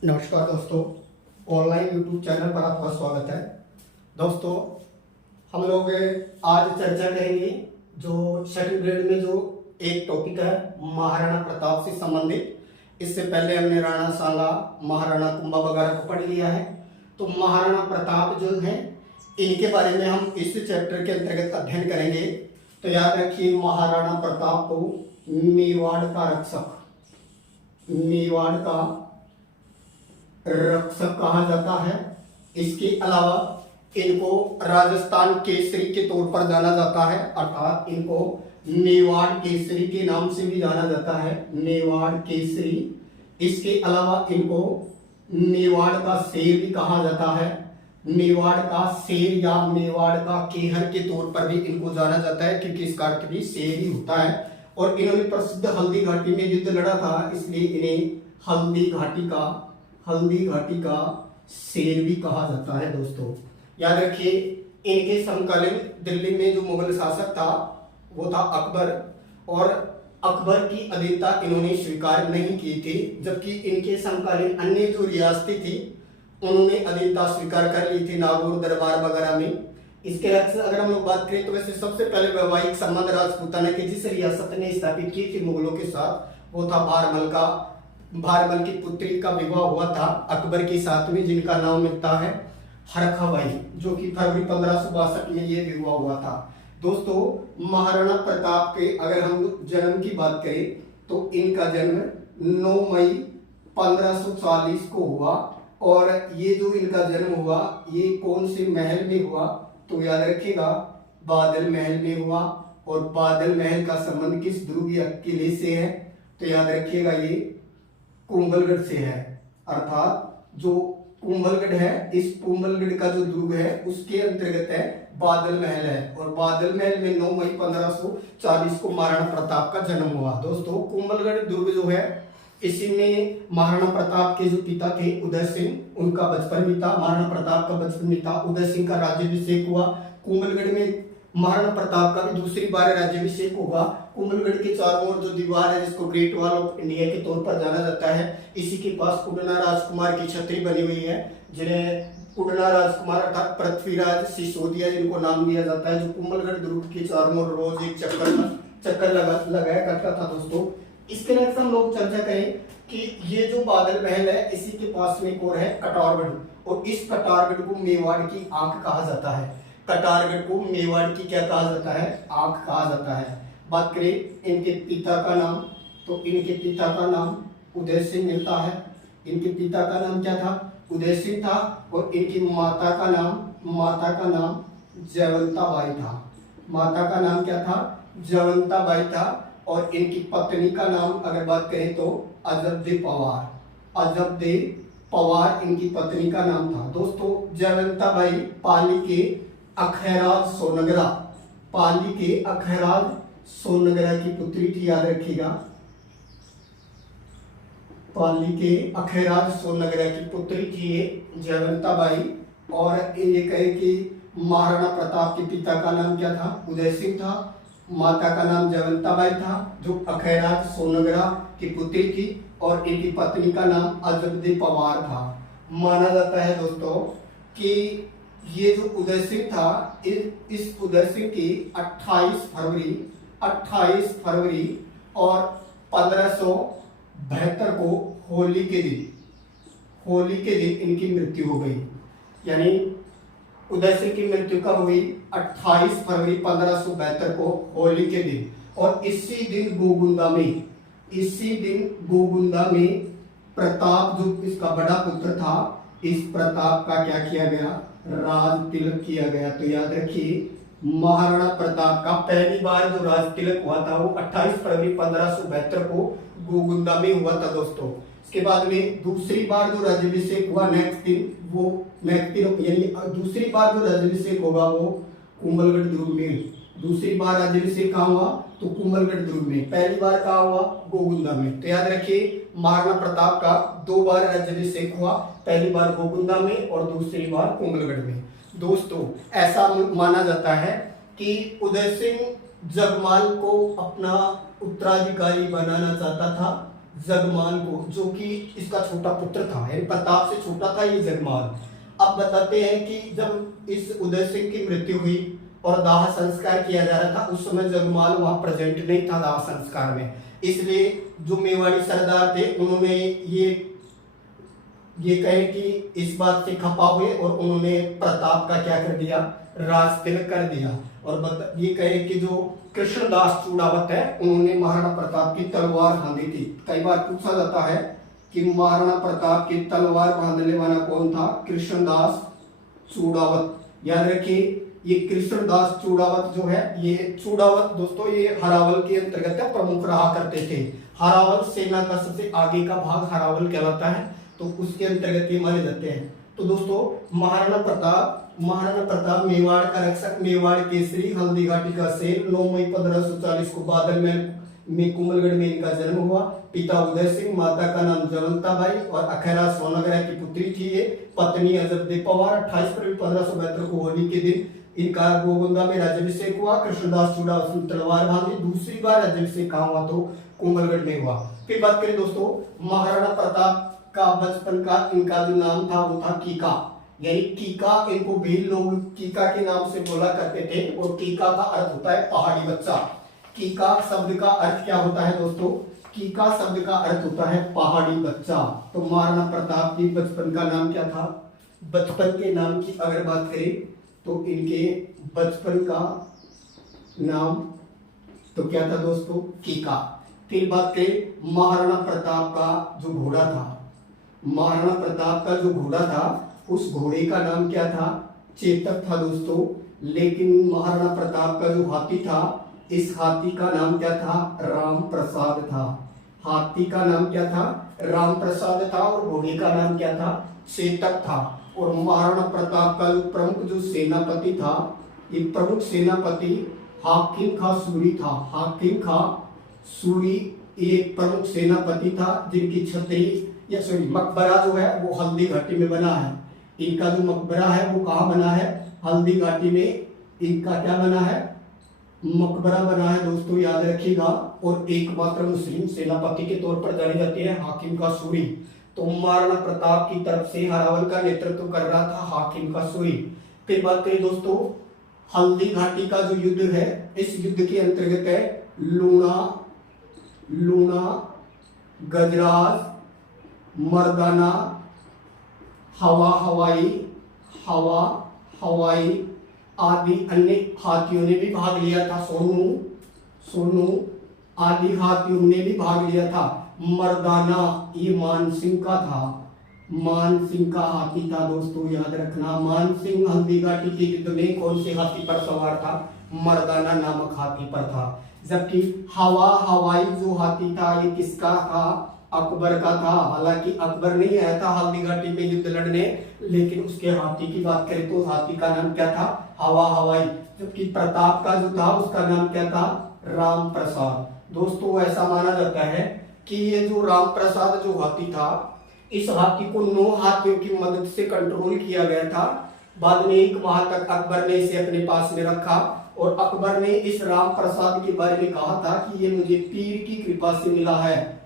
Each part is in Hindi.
नमस्कार दोस्तों, ऑनलाइन यूट्यूब चैनल पर आपका स्वागत है। दोस्तों, हम लोग आज चर्चा करेंगे जो सेकंड ग्रेड में जो एक टॉपिक है महाराणा प्रताप से संबंधित। इससे पहले हमने राणा सांगा, महाराणा कुंभा वगैरह को पढ़ लिया है। तो महाराणा प्रताप जो है इनके बारे में हम इस चैप्टर के अंतर्गत अध्ययन करेंगे। तो याद रखिए, महाराणा प्रताप को मेवाड़ का रक्षक, मेवाड़ का रक्षक कहा जाता है। इसके अलावा इनको राजस्थान केसरी के तौर पर जाना जाता है, अर्थात इनको मेवाड़ केसरी के नाम से भी जाना जाता है, मेवाड़ केसरी। इसके अलावा इनको मेवाड़ का शेर भी कहा जाता है, मेवाड़ का शेर या मेवाड़ का केहर के तौर पर भी इनको जाना जाता है, क्योंकि इसका अर्थ भी शेर ही होता है। और इन्होंने प्रसिद्ध हल्दी घाटी में युद्ध लड़ा था, इसलिए इन्हें हल्दी घाटी का शेर भी कहा जाता है। दोस्तों याद रखिए, इनके समकालीन दिल्ली में जो मुगल शासक था वो था अकबर, और अकबर की अधीनता इन्होंने स्वीकार नहीं की थी, जबकि इनके समकालीन अन्य जो रियासतें थी उन्होंने अधीनता स्वीकार कर ली थी, नागौर दरबार वगैरह में। इसके अगर हम लोग बात करें तो वैसे सबसे पहले वैवाहिक संबंध राजपूताना के जिस रियासत ने स्थापित की थी मुगलों के साथ वो था भारमल की पुत्री का विवाह हुआ था अकबर के साथ में, जिनका नाम मिलता है हरखाबाई, जो कि फरवरी 1562 में ये विवाह हुआ था। दोस्तों, महाराणा प्रताप के अगर हम जन्म की बात करें तो इनका जन्म 9 मई 1540 को हुआ। और ये जो इनका जन्म हुआ ये कौन से महल में हुआ, तो याद रखिएगा बादल महल में हुआ। और बादल महल का संबंध किस दुर्ग या किले से है, तो याद रखिएगा ये कुंभलगढ़ से है, अर्थात जो कुंभलगढ़ है, इस कुंभलगढ़ का जो दुर्ग है उसके अंतर्गत है बादल महल है। और बादल महल में 9 मई 1540 को महाराणा प्रताप का जन्म हुआ। दोस्तों, कुंभलगढ़ दुर्ग जो है इसी में महाराणा प्रताप के जो पिता थे उदय सिंह, उनका बचपन भी था। महाराणा प्रताप का बचपन भी था, उदय सिंह का राज्याभिषेक हुआ। कुंभलगढ़ में महाराणा प्रताप का भी दूसरी बार राज्याभिषेक होगा। कुंभलगढ़ के चारों ओर जो दीवार है जिसको ग्रेट वॉल ऑफ इंडिया के तौर पर जाना जाता है, इसी के पास उड़ना राजकुमार की छतरी बनी हुई है, जिन्हें उड़ना राजकुमार अर्थात पृथ्वीराज सिसोदिया जिनको नाम दिया जाता है, जो कुंभलगढ़ दुर्ग के चारों ओर रोज एक चक्कर लगाया करता था। दोस्तों, इसके नेक्स्ट हम लोग चर्चा करें कि ये जो बादल महल है इसी के पास में एक और है कटारगढ़, और इस कटारगढ़ को मेवाड़ की आंख कहा जाता है। कटारगढ़ को मेवाड़ की क्या कहा जाता है, आंख कहा जाता है। बात करें इनके पिता का नाम, तो इनके पिता का नाम उदय सिंह मिलता है। इनके पिता का नाम क्या था, उदय सिंह था। और इनकी माता का नाम जयवंता बाई था। माता का नाम क्या था, जयवंता बाई था। और इनकी पत्नी का नाम अगर बात करें तो अजबदे पवार इनकी पत्नी का नाम था। दोस्तों, जयवंता बाई पाली के अखैराज सोनगरा की पुत्री थी, याद रखिएगा, पाली के अखैराज सोनगरा की पुत्री थी ये जयवंता बाई। और ये कहे कि महाराणा प्रताप के पिता का नाम क्या था, उदय सिंह था। माता का नाम जयवंता बाई था जो अखैराज सोनगरा की पुत्री थी। और इनकी पत्नी का नाम अजबदे पवार था। माना जाता है दोस्तों कि ये जो उदय सिंह था, इस उदय सिंह की 28 फरवरी और 1572 को होली के दिन इनकी मृत्यु हो गई। यानी उदय सिंह की मृत्यु कब हुई, 28 फरवरी 1572 को होली के दिन। और इसी दिन गोगुंदा में प्रताप जो इसका बड़ा पुत्र था, इस प्रताप का क्या किया गया, राज तिलक किया गया। तो याद रखिए, महाराणा प्रताप का पहली बार जो राज तिलक हुआ था वो 28 फरवरी 1572 को गोगुंदा में हुआ था। दोस्तों, इसके बाद में दूसरी बार जो राज्याभिषेक हुआ दूसरी बार जो राज्याभिषेक होगा वो कुंभलगढ़ दुर्ग में। दूसरी बार राज्याभिषेक कहाँ हुआ, तो कुंभलगढ़ दुर्ग में। पहली बार कहाँ हुआ, गोगुंदा में। तो याद रखिए, महाराणा प्रताप का 2 बार राज्याभिषेक हुआ, पहली बार गोगुंदा में और दूसरी बार कुंभलगढ़ में। दोस्तों, ऐसा माना जाता है कि उदय सिंह जगमाल को अपना उत्तराधिकारी बनाना चाहता था, जगमान को, जो कि इसका छोटा पुत्र था, यानी प्रताप से छोटा था ये जगमान। अब बताते हैं कि जब इस उदय सिंह की मृत्यु हुई और दाह संस्कार किया जा रहा था, उस समय जगमान वहां प्रेजेंट नहीं था दाह संस्कार में, इसलिए जो मेवाड़ी सरदार थे उन्होंने ये कहे कि इस बात से खपा हुए और उन्होंने प्रताप का क्या कर दिया, राज तिलक कर दिया। और ये कहे कि जो कृष्णदास चूड़ावत है उन्होंने महाराणा प्रताप की तलवार बांधी थी। कई बार पूछा जाता है कि महाराणा प्रताप की तलवार बांधने वाला कौन था, कृष्णदास चूड़ावत। याद रखिए ये कृष्णदास चूड़ावत जो है, ये चूड़ावत दोस्तों ये हरावल के अंतर्गत प्रमुख रहा करते थे। हरावल सेना का सबसे आगे का भाग हरावल कहलाता है, तो उसके अंतर्गत ये माने जाते हैं। तो दोस्तों महाराणा प्रताप मेवाड़ का रक्षक, मेवाड़ केसरी, हल्दी घाटी का शेर। 9 मई 1540 को बादल में कुंभलगढ़ में इनका जन्म हुआ। पिता उदय सिंह, माता का नाम जवंता बाई और अखैरा सोनाग्रह की पुत्री थी ये। पत्नी अजब पवार। 28 फरवरी 1572 को होली के दिन इनका गोगुंदा में राज्याभिषेक हुआ। कृष्णदास चूड़ावत ने तलवार बांधी। दूसरी बार राज्याभिषेक कहाँ हुआ, तो कुंभलगढ़ में हुआ। फिर बात करें दोस्तों महाराणा प्रताप का बचपन का इनका जो नाम था वो था कीका, यानी कीका, इनको भील लोग कीका के नाम से बोला करते थे। और कीका का अर्थ होता है पहाड़ी बच्चा। कीका शब्द का अर्थ क्या होता है दोस्तों, कीका शब्द का अर्थ होता है पहाड़ी बच्चा। तो महाराणा प्रताप की बचपन का नाम क्या था, बचपन के नाम की अगर बात करें तो इनके बचपन का नाम तो क्या था दोस्तों, कीका। फिर बात करें महाराणा प्रताप का जो घोड़ा था, महाराणा प्रताप का जो घोड़ा था उस घोड़े का नाम क्या था, चेतक था दोस्तों। लेकिन महाराणा प्रताप का जो हाथी था, इस हाथी का नाम क्या था, राम प्रसाद था। हाथी का नाम क्या था, राम प्रसाद था। और घोड़े का नाम क्या था, चेतक था। और महाराणा प्रताप का जो प्रमुख जो सेनापति था, ये प्रमुख सेनापति हाकिम खां सूरी था। हाकिम खां सूरी एक प्रमुख सेनापति था जिनकी छतरी या सॉरी मकबरा जो है वो हल्दी घाटी में बना है। इनका जो मकबरा है वो कहाँ बना है, हल्दी घाटी में इनका क्या बना है, मकबरा बना है दोस्तों, याद रखिएगा। और एकमात्र मुस्लिम सेनापति के तौर पर जाने जाते हैं हाकिम खां सूरी। तो महाराणा प्रताप की तरफ से हरावल का नेतृत्व कर रहा था हाकिम खां सूरी। फिर बात करें दोस्तों हल्दी घाटी का जो युद्ध है, इस युद्ध के अंतर्गत है लूना, गजराज, मर्दाना, हवाई आदि अन्य हाथियों ने भी भाग लिया था। सोनू आदि हाथियों ने भी भाग लिया था। मर्दाना ये मानसिंह का था, मानसिंह का हाथी था दोस्तों, याद रखना। मानसिंह हल्दी घाटी के युद्ध में कौन से हाथी पर सवार था, मर्दाना नामक हाथी पर था। जबकि हवाई जो हाथी था ये किसका था, अकबर का था। हालांकि अकबर नहीं आया था हल्दी घाटी में युद्ध लड़ने, लेकिन उसके हाथी की बात करें तो हाथी का नाम क्या था, हवाई। जबकि प्रताप का जो था उसका नाम क्या था, राम प्रसाद। दोस्तों ऐसा माना जाता है कि ये जो राम प्रसाद जो हाथी था, इस हाथी को 9 हाथियों की मदद से कंट्रोल किया गया था। बाद में 1 माह तक अकबर ने इसे अपने पास में रखा और अकबर ने इस राम प्रसाद के बारे में कहा था कि ये मुझे पीर की कृपा से मिला है,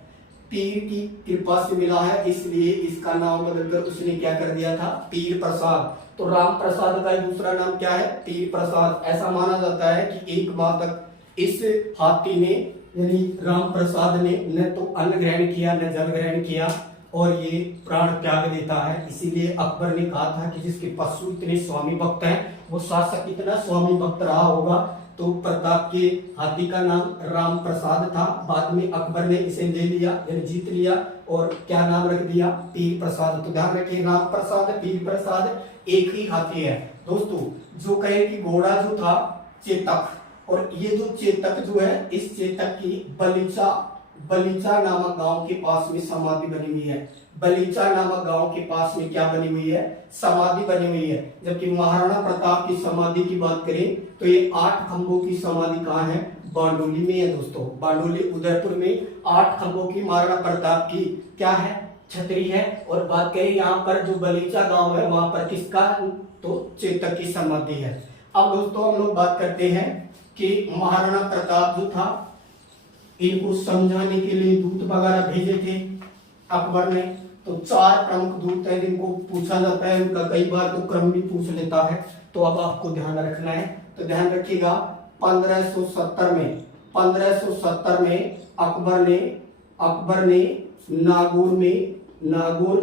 पीर की कृपा से मिला है, इसलिए इसका नाम बदलकर उसने क्या कर दिया था, पीर प्रसाद। तो राम प्रसाद का दूसरा नाम क्या है, पीर प्रसाद। ऐसा माना जाता है कि 1 माह तक इस हाथी ने यानी राम प्रसाद ने न तो अन्न ग्रहण किया न जल ग्रहण किया और ये प्राण त्याग देता है। इसीलिए अकबर ने कहा था कि जिसके पशु इतने स्वामी भक्त हैं वो शासक इतना स्वामी भक्त रहा होगा। तो प्रताप के हाथी का नाम राम प्रसाद था। बाद में अकबर ने इसे ले लिया यानी जीत लिया और क्या नाम रख दिया, पीर प्रसाद। तो ध्यान रखिए राम प्रसाद पीर प्रसाद एक ही हाथी है दोस्तों। जो कहे कि घोड़ा जो था चेतक, और ये जो चेतक जो है इस चेतक की बलीचा नामक गांव के पास में समाधि बनी हुई है। बलीचा नामक गांव के पास में क्या बनी हुई है, समाधि बनी हुई है। जबकि महाराणा प्रताप की समाधि की बात करें तो ये 8 खंभों की समाधि कहाँ है, बांडोली में है दोस्तों। बांडोली उदयपुर में 8 खंभों की महाराणा प्रताप की क्या है, छतरी है। और बात करें यहाँ पर जो बलीचा गांव है वहां पर किसका, तो चेतक की समाधि है। अब दोस्तों हम लोग बात करते हैं कि महाराणा प्रताप जो था इनको समझाने के लिए दूत वगैरह भेजे थे अकबर ने। तो 4 प्रमुख दूत हैं जिनको पूछा जाता है, उनका कई बार तो क्रम भी पूछ लेता है, तो अब आपको ध्यान रखना है। तो ध्यान रखिएगा 1570 में अकबर ने नागौर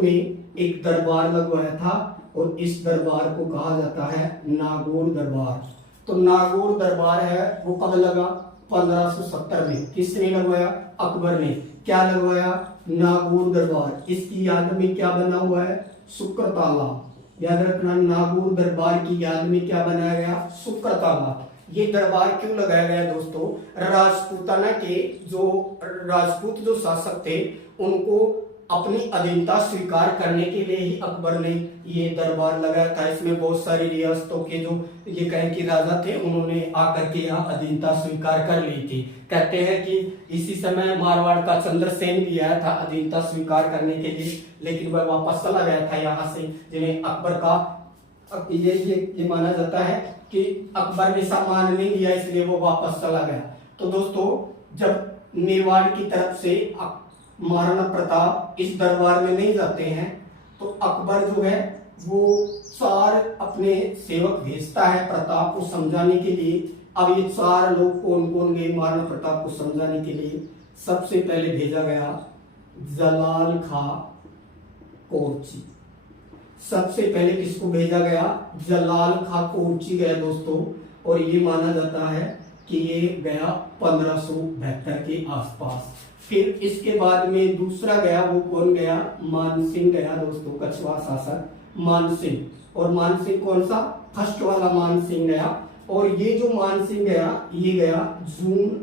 में एक दरबार लगवाया था और इस दरबार को कहा जाता है नागौर दरबार। तो नागौर दरबार है वो कब लगा? 1570 में। किसने लगवाया? अकबर ने। क्या लगवाया? नागौर दरबार। इसकी याद में क्या बना हुआ है? शुक्र ताला। याद रखना, नागौर दरबार की याद में क्या बनाया गया? शुक्र ताला। ये दरबार क्यों लगाया गया दोस्तों? राजपूताना के राजपूत जो शासक थे उनको अपनी अधीनता स्वीकार करने के लिए ही अकबर ने ये दरबार लगाया था। इसमें बहुत सारी रियासतों के जो ये कहें कि राजा थे उन्होंने आकर के यहाँ अधीनता स्वीकार कर ली थी। कहते हैं कि इसी समय मारवाड़ का चंद्रसेन भी आया था अधीनता स्वीकार करने के लिए, लेकिन वह वापस चला गया था यहाँ से, जिन्हें अकबर का ये माना जाता है कि अकबर ने सम्मान नहीं दिया इसलिए वो वापस चला गया। तो दोस्तों जब मेवाड़ की तरफ से महाराणा प्रताप इस दरबार में नहीं जाते हैं तो अकबर जो है वो 4 अपने सेवक भेजता है प्रताप को समझाने के लिए। अब ये 4 लोग कौन कौन गए महाराणा प्रताप को समझाने के लिए? सबसे पहले भेजा गया जलाल खां कोरची। सबसे पहले किसको भेजा गया? जलाल खां कोरची गया दोस्तों, और ये माना जाता है कि ये गया 1572 के आसपास। फिर इसके बाद में दूसरा गया, वो कौन गया? मानसिंह गया दोस्तों, कछवाड़ शासक मानसिंह। और मानसिंह कौन सा? फर्स्ट वाला मानसिंह गया। और ये जो मानसिंह गया ये गया जून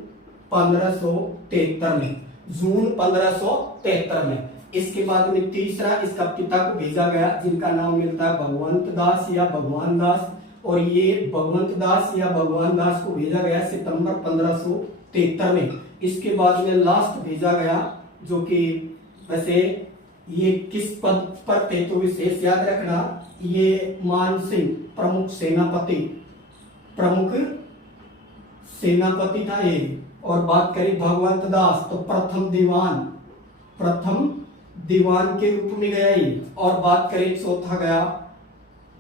1573 में। जून 1573 में। इसके बाद में तीसरा इसका पिता को भेजा गया जिनका नाम मिलता है भगवंत दास या भगवान दास, और ये भगवंत दास या भगवान दास को भेजा गया सितंबर 1573 में। इसके बाद में लास्ट भेजा गया जो कि वैसे ये किस पद पर थे तो विशेष याद रखना, ये मान सिंह प्रमुख सेनापति था ये। और बात करें भगवंत दास तो प्रथम दीवान के रूप में गया ये। और बात करें चौथा गया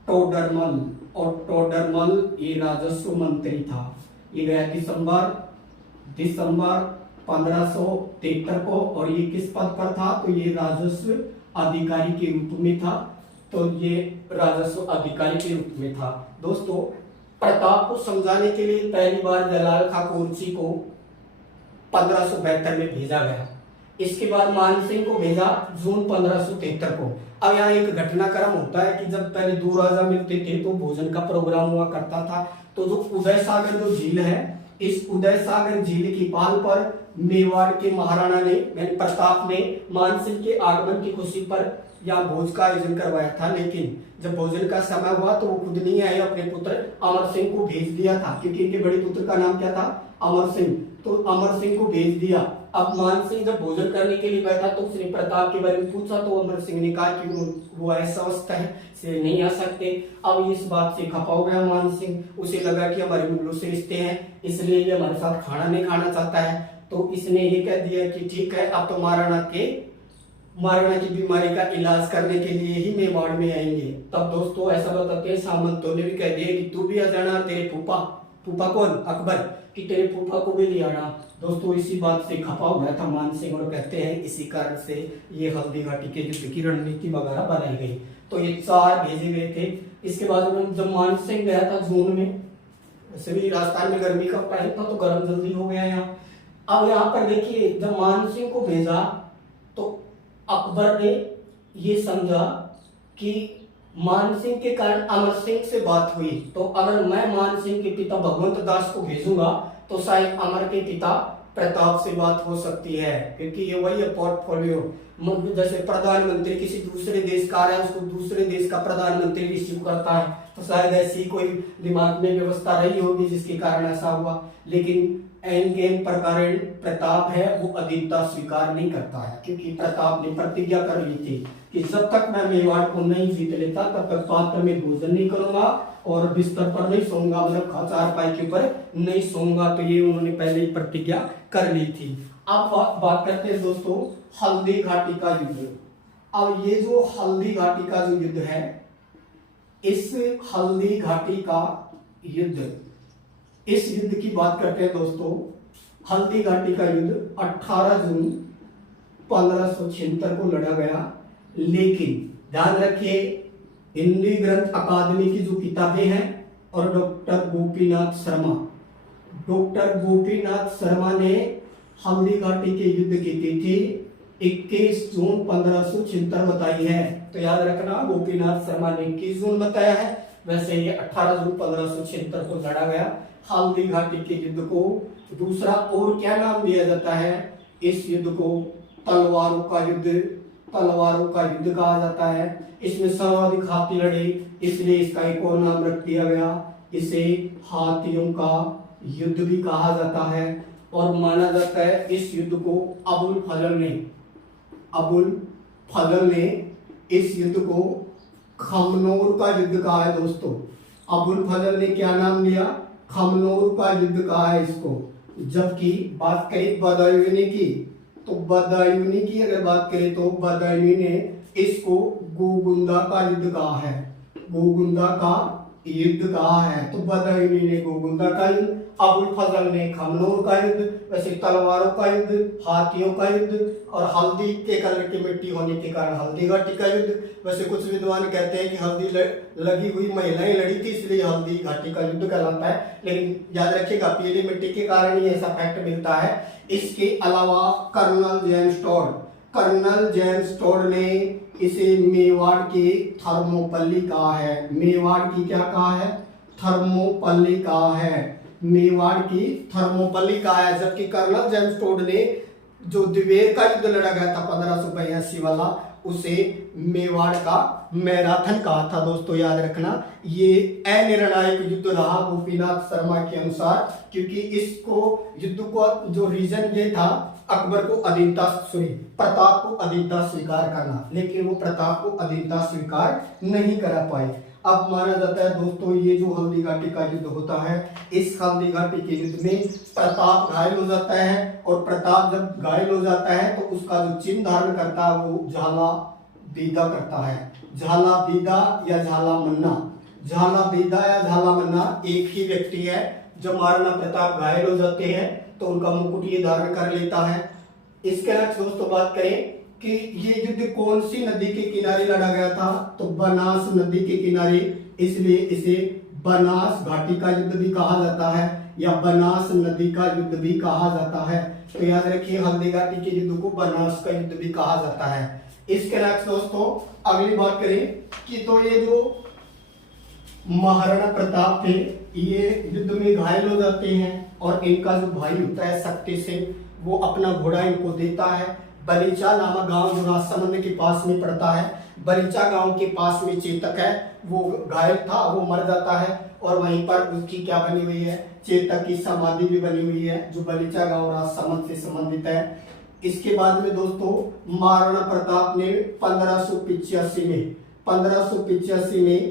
टोडरमल, और टोडरमल ये राजस्व मंत्री था। ये गया दिसंबर 1573 को, और ये किस पद पर था? तो ये राजस्व अधिकारी के रूप में था। तो ये राजस्व अधिकारी के रूप में था। दोस्तों प्रताप को समझाने के लिए पहली बार जलाल खां कोरची को 1572 में भेजा गया। इसके बाद मानसिंह को भेजा जून 1573 को। अब यहाँ एक घटनाक्रम होता है कि जब पहले 2 राजा मिलते थे तो भोजन का प्रोग्राम हुआ करता था। तो जो उदय सागर जो झील है, इस उदय सागर झील की पाल पर मेवाड़ के महाराणा ने प्रताप ने मानसिंह के आगमन की खुशी पर यहाँ भोज का आयोजन करवाया था। लेकिन जब भोजन का समय हुआ तो वो खुद नहीं आए, अपने पुत्र अमर सिंह को भेज दिया था, क्योंकि इनके बड़े पुत्र का नाम क्या था? अमर सिंह। तो अमर सिंह को भेज दिया। अब मानसिंह जब भोजन करने के लिए बैठा तो उसने प्रताप के बारे में पूछा, तो अमर सिंह ने कहा कि वो ऐसा अवस्था है से नहीं आ सकते। अब इस बात से खपा हो गया मानसिंह, उसे लगा कि हमारे मुगलों से रिश्ते हैं इसलिए ये हमारे साथ खाना नहीं खाना चाहता है। तो इसने ये कह दिया कि ठीक है, अब तो महाराणा की बीमारी का इलाज करने के लिए ही मेवाड़ में आएंगे। तब दोस्तों ऐसा बताते हैं सामंतों ने भी कह दिया कि तू भी आ जाना, तेरे फूफा कौन? अकबर, कि तेरे फूफा को भी ले आना। दोस्तों इसी बात से खपा हो गया था मानसिंह, और कहते हैं इसी कारण से ये हल्दी घाटी के युद्ध की रणनीति वगैरह बनाई गई। तो ये 4 भेजे गए थे। इसके बाद में जब मानसिंह गया था जून में, वैसे भी राजस्थान में गर्मी का टाइम था तो गर्म जल्दी हो गया यहाँ। अब यहाँ पर देखिए जब मानसिंह को भेजा तो अकबर ने ये समझा कि मानसिंह के कारण अमर सिंह से बात हुई, तो अगर मैं मानसिंह के पिता भगवंत दास को भेजूंगा तो शायद अमर के पिता प्रताप से बात हो सकती है, क्योंकि ये वही है पोर्टफोलियो। जैसे प्रधानमंत्री किसी दूसरे देश का आ रहा है, उसको दूसरे देश का प्रधानमंत्री रिसीव करता है, तो शायद ऐसी कोई दिमाग में व्यवस्था रही होगी जिसके कारण ऐसा हुआ। लेकिन एन प्रकार प्रताप है वो अधीनता स्वीकार नहीं करता है, क्योंकि प्रताप ने प्रतिज्ञा कर ली थी कि जब तक मैं मेवाड़ को नहीं जीत लेता तब तक पात्र में भोजन नहीं करूंगा और बिस्तर पर नहीं सोऊंगा, मतलब चारपाई के ऊपर नहीं सोऊंगा। तो ये उन्होंने पहले ही प्रतिज्ञा कर ली थी। अब बात करते हैं दोस्तों हल्दी घाटी का युद्ध। अब ये जो हल्दी घाटी का जो युद्ध है, इस हल्दी घाटी का युद्ध, इस युद्ध की बात करते हैं दोस्तों। हल्दी घाटी का युद्ध 18 जून 1576 को लड़ा गया। लेकिन ध्यान रखिए, हिंदी ग्रंथ अकादमी की जो किताबें हैं और डॉक्टर गोपीनाथ शर्मा ने हल्दी घाटी के युद्ध की तिथि 21 जून 1576 बताई है। तो याद रखना, गोपीनाथ शर्मा ने 21 जून बताया है, वैसे ये 18 जून 1576 को लड़ा गया। हल्दी घाटी के युद्ध को दूसरा और क्या नाम दिया जाता है? इस युद्ध को तलवारों का युद्ध कहा जाता है। इसमें सर्वाधिक हाथी लड़े, इसलिए इसका एक और नाम रख दिया गया, इसे हाथियों का युद्ध भी कहा जाता है। और माना जाता है इस युद्ध को अबुल फजल ने इस युद्ध को खमनोर का युद्ध कहा है दोस्तों। अबुल फजल ने क्या नाम दिया? खमनोर का युद्ध कहा है इसको। जबकि बात करें बदायूनी की, तो बदायूनी की अगर बात करें तो बदायूनी ने इसको गोगुंदा का युद्ध कहा है। गोगुंदा का युद्ध कहा है, तो बदायूनी ने गोगुंदा का युद्ध, अबुल फजल ने खमनोर का युद्ध, वैसे तलवारों का युद्ध, हाथियों का युद्ध, और हल्दी के कलर की मिट्टी होने के कारण हल्दी घाटी का युद्ध। वैसे कुछ विद्वान कहते हैं कि हल्दी लगी हुई महिलाएं लड़ी थी, इसलिए हल्दी घाटी का युद्ध कहलाता है। लेकिन याद रखिएगा, पीली मिट्टी के कारण ही ऐसा फैक्ट मिलता है। इसके अलावा कर्नल जेम्स टोड ने इसे मेवाड़ की थर्मोपल्ली कहा है। मेवाड़ की क्या कहा है? थर्मोपल्ली कहा है। मेवाड़ की थर्मोपल्ली कहा है। जबकि कर्नल जेम्स टोड ने जो द्विवेर का युद्ध लड़ा गया था 1582 वाला, उसे मेवाड़ का मैराथन कहा था। दोस्तों याद रखना, ये अनिर्णायक युद्ध रहा गोपीनाथ शर्मा के अनुसार, क्योंकि इसको युद्ध को जो रीजन ये था, अकबर को प्रताप को अधीनता स्वीकार करना, लेकिन वो प्रताप को अधीनता स्वीकार नहीं करा पाए। अब माना जाता है दोस्तों, ये जो हल्दी घाटी का युद्ध होता है, इस हल्दी घाटी के युद्ध में प्रताप घायल हो जाता है, और प्रताप जब घायल हो जाता है तो उसका जो चिन्ह धारण करता है वो झाला बीदा करता है। झाला बीदा या झाला मन्ना एक ही व्यक्ति है। जब महाराणा प्रताप घायल हो जाते हैं तो उनका मुकुट ये धारण कर लेता है। इसके नेक्स्ट दोस्तों बात करें कि ये युद्ध कौन सी नदी के किनारे लड़ा गया था, तो बनास नदी के किनारे, इसलिए इसे बनास घाटी का युद्ध भी कहा जाता है, या बनास नदी का युद्ध भी कहा जाता है। तो याद रखिए, हल्दी घाटी के युद्ध को बनास का युद्ध भी कहा जाता है। इसके नेक्स्ट दोस्तों अगली बात करें कि तो ये जो महाराणा प्रताप थे, ये युद्ध में घायल हो जाते हैं, और इनका जो भाई होता है शक्ति से, वो अपना घोड़ा इनको देता है। बलीचा नामक गांव जो राजसमंद के पास में पड़ता है, बलीचा गांव के पास में चेतक है, वो घायल था, वो मर जाता है, और वहीं पर उसकी क्या बनी हुई है? चेतक की समाधि भी बनी हुई है, जो बलीचा गांव राजसमंद से संबंधित है। इसके बाद में दोस्तों महाराणा प्रताप ने 1585 में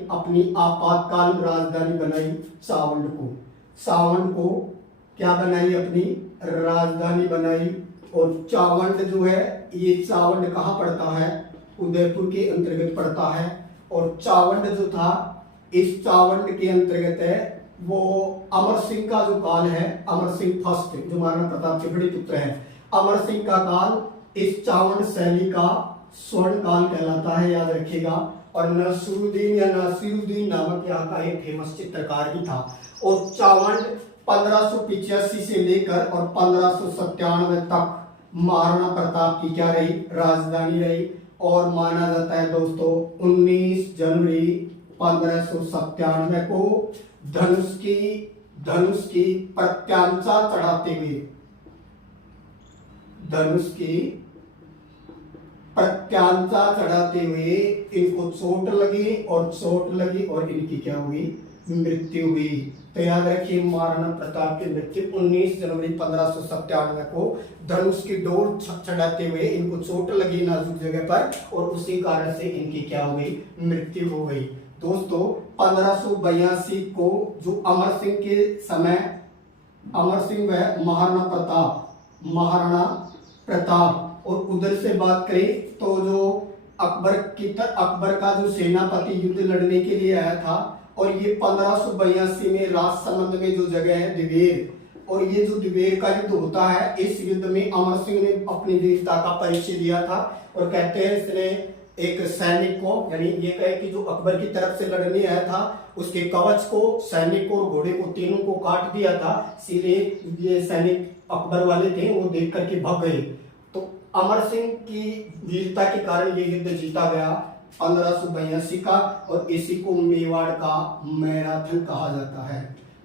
अपनी आपातकालीन राजधानी बनाई सावंड को क्या बनाई? अपनी राजधानी बनाई। और चावंड जो है, ये चावंड कहाँ पड़ता है? उदयपुर के अंतर्गत पड़ता है। और चावंड जो था, इस चावंड के अंतर्गत है वो अमर सिंह का जो काल है, अमर सिंह फर्स्ट जो महाराणा प्रताप के बड़े पुत्र हैं, अमर सिंह का काल इस चावंड शैली का स्वर्ण काल कहलाता है, याद रखिएगा। और नासिरुद्दीन नामक यहाँ का एक फेमस चित्रकार भी था। और चावंड 1585 से लेकर और 1597 तक महाराणा प्रताप की क्या रही? राजधानी रही। और माना जाता है दोस्तों 19 जनवरी 1597 को धनुष की प्रत्यांशा चढ़ाते हुए इनको चोट लगी और इनकी क्या हुई? मृत्यु हुई। तो याद रखिए, महाराणा प्रताप की मृत्यु 19 जनवरी 1597 को धनुष की डोर चढ़ाते हुए इनको चोट लगी नाजुक जगह पर, और उसी कारण से इनकी क्या हो गई? मृत्यु हो गई। दोस्तों 1582 को जो अमर सिंह के समय, अमर सिंह व महाराणा प्रताप महाराणा प्रताप। और उधर से बात करें तो जो अकबर का जो सेनापति युद्ध लड़ने के लिए आया था, और ये 1582 में राजसमंद में जो जगह है दिवेर, और ये जो दिवेर का युद्ध होता है, इस युद्ध में अमर सिंह ने अपनी वीरता का परिचय दिया था। और कहते हैं इसने एक सैनिक को, यानी ये कहे कि जो अकबर की तरफ से लड़ने आया था उसके कवच को, सैनिक को और घोड़े को, तीनों को काट दिया था। सीधे ये सैनिक अकबर वाले थे, वो देख करके भाग गए। तो अमर सिंह की वीरता के कारण ये युद्ध जीता गया 1582 का, और इसी को मेवाड़ का मैराथन कहा जाता है।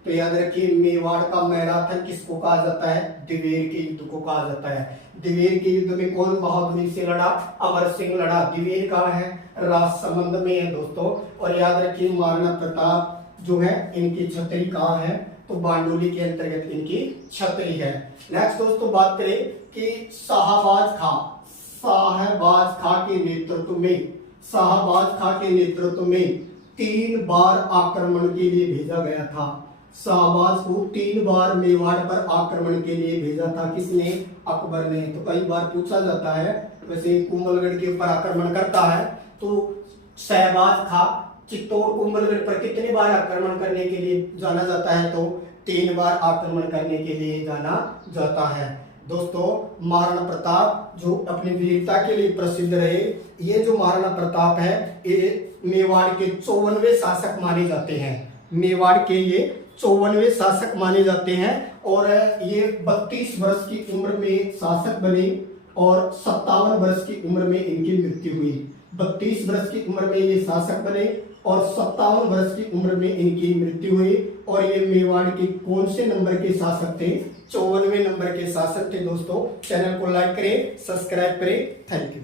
तो याद रखिए, मेवाड़ का मैराथन किसको कहा जाता है? दिवेर के युद्ध को कहा जाता है। दिवेर के युद्ध में कौन बहादुरी से लड़ा? अमर सिंह लड़ा। दिवेर कहाँ है? राजसमंद में है दोस्तों। और याद रखिए, महाराणा प्रताप जो है इनकी छतरी कहाँ है? तो बांडोली के अंतर्गत इनकी छतरी है। नेक्स्ट दोस्तों बात करें कि शाहबाज खां के नेतृत्व में 3 बार आक्रमण के लिए भेजा गया था। शाहबाज को 3 बार मेवाड़ पर आक्रमण के लिए भेजा था। किसने? अकबर ने। तो कई बार पूछा जाता है, वैसे कुंभलगढ़ के ऊपर आक्रमण करता है तो शहबाज खां चित्तौड़ कुंभलगढ़ पर कितनी बार आक्रमण करने के लिए जाना जाता है? तो 3 बार आक्रमण करने के लिए जाना जाता है। दोस्तों, महाराणा प्रताप जो अपनी वीरता के लिए प्रसिद्ध रहे, ये जो महाराणा प्रताप है ये मेवाड़ के 54वें शासक माने जाते हैं। मेवाड़ के ये 54वें शासक माने जाते हैं, और ये 32 वर्ष की उम्र में शासक बने और 57 वर्ष की उम्र में इनकी मृत्यु हुई। 32 वर्ष की उम्र में ये शासक बने और 57 वर्ष की उम्र में इनकी मृत्यु हुई। और ये मेवाड़ के कौन से नंबर के शासक थे? 54वें नंबर के शासक थे। दोस्तों, चैनल को लाइक करें, सब्सक्राइब करें। Thank you.